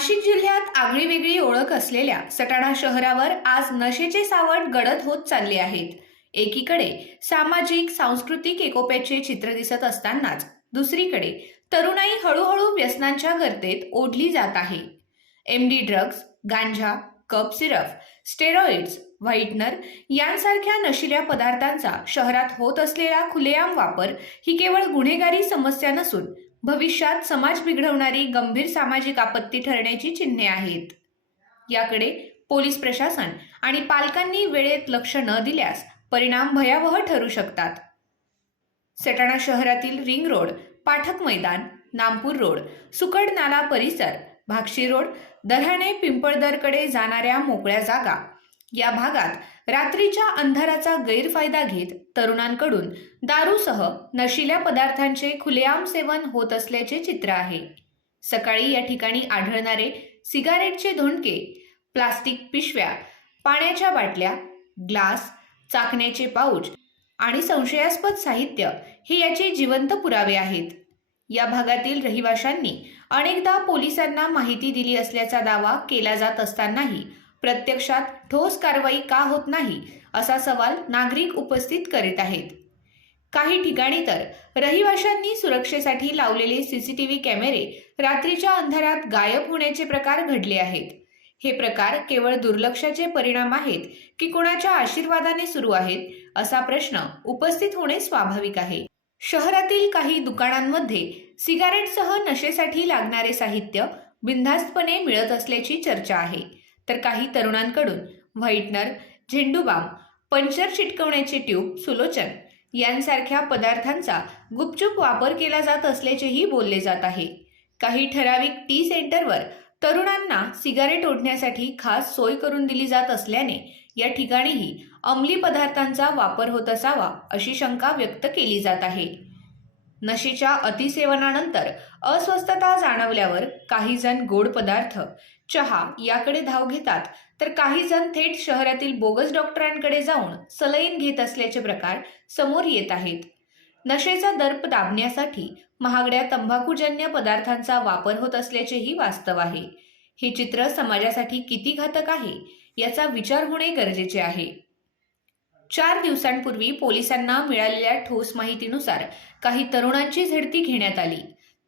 नाशिक जिल्ह्यात आगळीवेगळी ओळख असलेल्या सटाणा शहरावर आज नशेचे सावट गडद होत चालले आहेत। एकीकडे सामाजिक सांस्कृतिक एकोप्याचे चित्र दिसत असतानाच दुसरीकडे तरुणाई हळूहळू व्यसनांच्या गर्तेत ओढली जात आहे। एमडी ड्रग्ज, गांजा, कप सिरप, स्टेरॉइड्स, व्हाईटनर यांसारख्या नशिल्या पदार्थांचा शहरात होत असलेला खुलेआम वापर ही केवळ गुन्हेगारी समस्या नसून भविष्यात समाज बिघडवणारी गंभीर सामाजिक आपत्ती ठरण्याची चिन्हे आहेत। याकडे पोलीस प्रशासन आणि पालकांनी वेळेत लक्ष न दिल्यास परिणाम भयावह ठरू शकतात। सटाणा शहरातील रिंग रोड, पाठक मैदान, नामपूर रोड, सुकड नाला परिसर, भागशी रोड, दऱ्हाणे पिंपळदरकडे जाणाऱ्या मोकळ्या जागा या भागात रात्रीच्या अंधाराचा गैरफायदा घेत तरुणांकडून दारूसह नशिल्या पदार्थांचे खुलेआम सेवन होत असल्याचे चित्र आहे। सकाळी या ठिकाणी आढळणारे सिगारेटचे धोंडके, प्लास्टिक पिशव्या, पाण्याच्या बाटल्या, ग्लास, चाकण्याचे पाऊच आणि संशयास्पद साहित्य हे याचे जिवंत पुरावे आहेत। या भागातील रहिवाशांनी अनेकदा पोलिसांना माहिती दिली असल्याचा दावा केला जात असतानाही प्रत्यक्षात ठोस कारवाई का होत नाही असा सवाल नागरिक उपस्थित करीत आहेत। काही ठिकाणी तर रहिवाशांनी सुरक्षेसाठी लावलेले सीसीटीव्ही कॅमेरे रात्रीच्या अंधारात गायब होण्याचे प्रकार घडले आहेत। हे प्रकार केवळ दुर्लक्षाचे परिणाम आहेत की कोणाच्या आशीर्वादाने सुरू आहेत असा प्रश्न उपस्थित होणे स्वाभाविक आहे। शहरातील काही दुकानांमध्ये सिगारेटसह नशेसाठी लागणारे साहित्य बिनधास्तपणे मिळत असल्याची चर्चा आहे, तर काही तरुणांकडून व्हाईटनर, झेंडूबाम, पंचर चिटकवण्याचे ट्यूब, सुलोचन यांसारख्या पदार्थांचा गुपचूप वापर केला जात असल्याचेही बोलले जात आहे। काही ठराविक टी सेंटरवर तरुणांना सिगारेट ओढण्यासाठी खास सोय करून दिली जात असल्याने या ठिकाणीही अंमली पदार्थांचा वापर होत असावा अशी शंका व्यक्त केली जात आहे। नशेच्या अतिसेवनानंतर अस्वस्थता जाणवल्यावर काही जण गोड पदार्थ, चहा याकडे धाव घेतात, तर काही जण थेट शहरातील बोगस डॉक्टरांकडे जाऊन सलाईन घेत असल्याचे प्रकार समोर येत आहेत। नशेचा दर्प दाबण्यासाठी महागड्या तंबाखूजन्य पदार्थांचा वापर होत असल्याचेही वास्तव आहे। हे चित्र समाजासाठी किती घातक आहे याचा विचार होणे गरजेचे आहे। 4 दिवसांपूर्वी पोलिसांना मिळालेल्या ठोस माहितीनुसार काही तरुणांची झडती घेण्यात आली।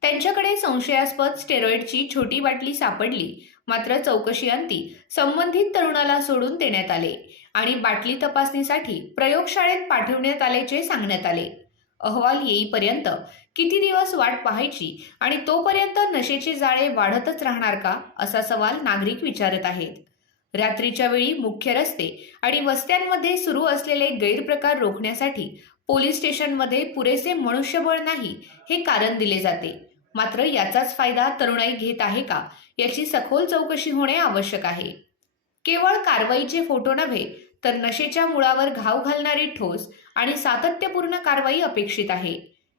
त्यांच्याकडे संशयास्पद स्टेरॉइडची छोटी बाटली सापडली, मात्र चौकशी अंती संबंधित तरुणाला सोडून देण्यात आले आणि बाटली तपासणीसाठी प्रयोगशाळेत पाठवण्यात आल्याचे सांगण्यात आले। अहवाल येईपर्यंत किती दिवस वाट पाहायची आणि तोपर्यंत नशेचे जाळे वाढतच राहणार का असा सवाल नागरिक विचारत आहेत। रात्रीच्या वेळी मुख्य रस्ते आणि वस्त्यांमध्ये सुरू असलेले गैरप्रकार रोखण्यासाठी पोलीस स्टेशनमध्ये पुरेसे मनुष्यबळ नाही हे कारण दिले जाते, मात्र याचाच फायदा तरुणाई घेत आहे का याची सखोल चौकशी होणे आवश्यक आहे। केवळ कारवाईचे फोटो नव्हे तर नशेच्या मुळावर घाव घालणारी ठोस आणि सातत्यपूर्ण कारवाई अपेक्षित आहे।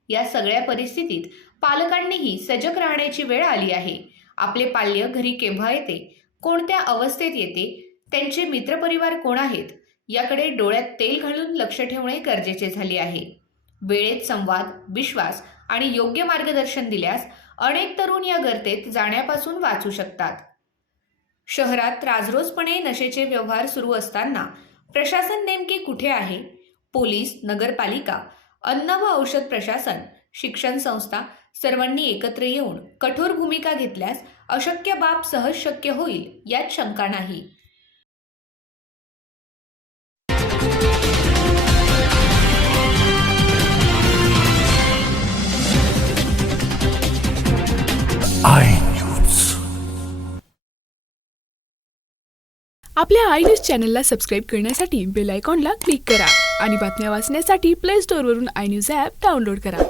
या सगळ्या परिस्थितीत पालकांनीही सजग राहण्याची वेळ आली आहे। आपले पाल्य घरी केव्हा येते, कोणत्या अवस्थेत येते, त्यांचे मित्रपरिवार कोण आहेत याकडे डोळ्यात तेल घालून लक्ष ठेवणे गरजेचे झाले आहे। वेळेत संवाद, विश्वास आणि योग्य मार्गदर्शन दिल्यास अनेक तरुण या गर्तेत जाण्यापासून वाचू शकतात। शहरात राजरोसपणे नशेचे व्यवहार सुरू असताना प्रशासन नेमके कुठे आहे? पोलीस, नगरपालिका, अन्न व औषध प्रशासन, शिक्षण संस्था सर्वांनी एकत्र येऊन कठोर भूमिका घेतल्यास अशक्य बाब सहज शक्य होईल यात शंका नाही। आपल्या आय न्यूज चॅनलला सबस्क्राईब करण्यासाठी बेल आयकॉनला क्लिक करा आणि बातम्या वाचण्यासाठी प्ले स्टोअरवरून आय न्यूज ॲप डाउनलोड करा।